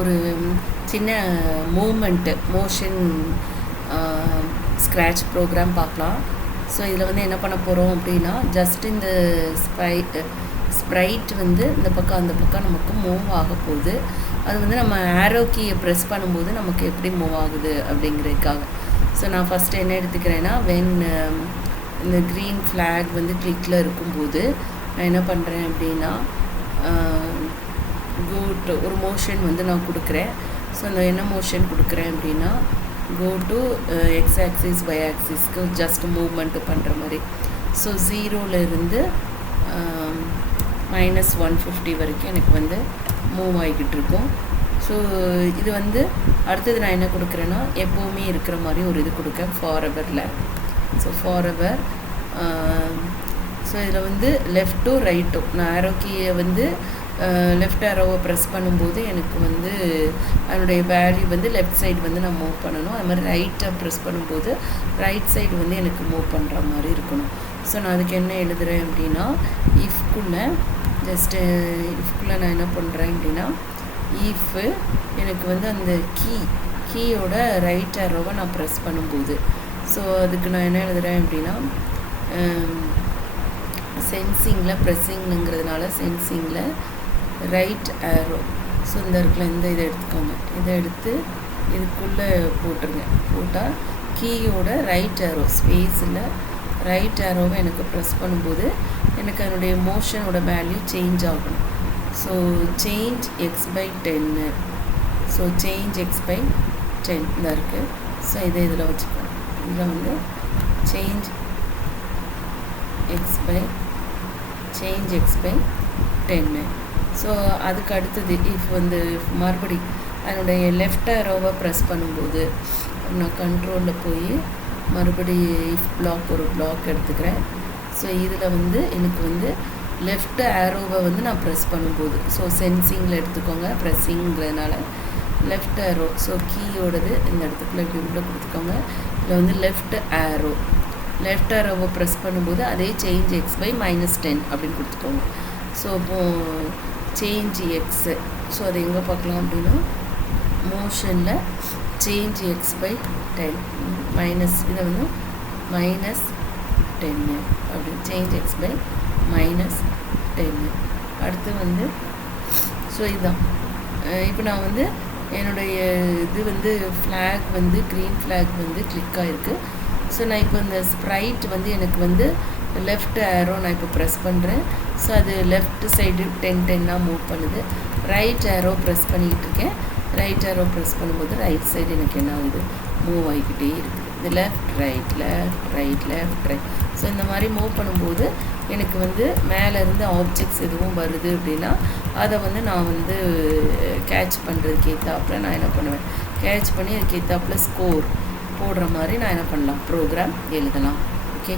ஒரு சின்ன motion scratch program பார்க்கலாம். ஸோ இதில் வந்து என்ன பண்ண போகிறோம் அப்படின்னா, ஜஸ்ட் இந்த ஸ்ப்ரைட் வந்து இந்த பக்கம் அந்த பக்கம் நமக்கு மூவ் ஆக போகுது. அது வந்து நம்ம ஆரோ கீயை ப்ரெஸ் பண்ணும்போது நமக்கு எப்படி மூவ் ஆகுது அப்படிங்கிறதுக்காக. ஸோ நான் ஃபஸ்ட்டு என்ன எடுத்துக்கிறேன்னா, இந்த க்ரீன் ஃப்ளாக் வந்து கிளிக்கில் இருக்கும்போது நான் என்ன பண்ணுறேன் அப்படின்னா, ஒரு மோஷன் வந்து நான் கொடுக்குறேன். ஸோ அந்த என்ன மோஷன் கொடுக்குறேன் அப்படின்னா, go to X axis Y ஆக்சிஸ்க்கு ஜஸ்ட் மூவ்மெண்ட்டு பண்ணுற மாதிரி. ஸோ 0லேருந்து -150 வரைக்கும் எனக்கு வந்து மூவ் ஆகிக்கிட்டு இருக்கும். ஸோ இது வந்து அடுத்தது நான் என்ன கொடுக்குறேன்னா, எப்போவுமே இருக்கிற மாதிரி ஒரு இது கொடுக்கேன் ஃபாரெவரில். So forever. ஸோ இதில் வந்து லெஃப்ட்டோ ரைட்டோ நான் ஆரோ கீயை வந்து லெஃப்ட் ஆரோவை ப்ரெஸ் பண்ணும்போது எனக்கு வந்து அதனுடைய வேல்யூ வந்து லெஃப்ட் சைடு வந்து நான் மூவ் பண்ணணும். அது மாதிரி ரைட்டை ப்ரெஸ் பண்ணும்போது ரைட் சைடு வந்து எனக்கு மூவ் பண்ணுற மாதிரி இருக்கணும். ஸோ நான் அதுக்கு என்ன எழுதுகிறேன் அப்படின்னா, இஃப்குள்ளே நான் என்ன பண்ணுறேன் அப்படின்னா, இஃப்பு எனக்கு வந்து அந்த கீயோட ரைட் ஆரோவை நான் ப்ரெஸ் பண்ணும்போது, ஸோ அதுக்கு நான் என்ன எழுதுகிறேன் அப்படின்னா, சென்சிங்கில் ப்ரெஸ்ஸிங்கிறதுனால சென்சிங்கில் ரைட் ஆரோ. ஸோ இந்த இடத்துல இதை எடுத்துக்கோங்க. இதை எடுத்து இதுக்குள்ளே போட்டுருங்க. போட்டால் கீயோட ரைட் ஆரோ ஸ்பேஸில் ரைட் ஆரோவை எனக்கு ப்ரெஸ் பண்ணும்போது எனக்கு அதனுடைய மோஷனோட வேல்யூ சேஞ்ச் ஆகணும். So change x/10. So change x/10 இதாக இருக்குது. ஸோ இதை இதில் வச்சுக்கோங்க. இதில் வந்து சேஞ்ச் x/10. ஸோ அதுக்கு அடுத்தது மறுபடி அதனுடைய லெஃப்ட் ஆரோவை ப்ரெஸ் பண்ணும்போது நான் கண்ட்ரோலில் போய் மறுபடி ஒரு பிளாக் எடுத்துக்கிறேன். ஸோ இதில் வந்து எனக்கு வந்து லெஃப்ட் ஆரோவை வந்து நான் ப்ரெஸ் பண்ணும்போது, ஸோ சென்சிங்கில் எடுத்துக்கோங்க, ப்ரெஸ்ஸிங்கிறதுனால லெஃப்ட் ஆரோ. ஸோ கீயோடது இந்த இடத்துக்குள்ள இப்படி கொடுத்துக்கோங்க. இதில் வந்து லெஃப்ட் ஆரோவை ப்ரெஸ் பண்ணும்போது அதே சேஞ்ச் x/-10 அப்படின்னு கொடுத்துக்கோங்க. ஸோ இப்போது சேஞ்ச் எக்ஸு. ஸோ அதை எங்கே பார்க்கலாம் அப்படின்னா, மோஷனில் சேஞ்ச் x/10 இதை வந்து -10 அப்படி சேஞ்ச் x/-10. அடுத்து வந்து ஸோ இதுதான். இப்போ நான் வந்து என்னுடைய இது வந்து ஃப்ளாக் வந்து க்ரீன் ஃப்ளாக் வந்து கிளிக் ஆகிருக்கு. ஸோ நான் இப்போ இந்த ஸ்ப்ரைட் வந்து எனக்கு வந்து லெஃப்ட் ஆரோ நான் இப்போ ப்ரெஸ் பண்ணுறேன். ஸோ அது லெஃப்ட் சைடு 10-10 மூவ் பண்ணுது. ரைட் ஆரோ ப்ரெஸ் பண்ணிக்கிட்டு இருக்கேன். ரைட் ஆரோ ப்ரெஸ் பண்ணும்போது ரைட் சைடு எனக்கு என்ன ஆகுது, மூவ் ஆகிக்கிட்டே இருக்குது. இது லெஃப்ட் ரைட். ஸோ இந்த மாதிரி மூவ் பண்ணும்போது எனக்கு வந்து மேலேருந்து ஆப்ஜெக்ட்ஸ் எதுவும் வருது அப்படின்னா அதை வந்து நான் வந்து கேட்ச் பண்ணுறதுக்கு ஏற்றாப்புல நான் என்ன பண்ணுவேன், கேட்ச் பண்ணி அதுக்கு ஏற்றாப்புல ஸ்கோர் போடுற மாதிரி நான் என்ன பண்ணலாம், ப்ரோக்ராம் எழுதலாம். ஓகே.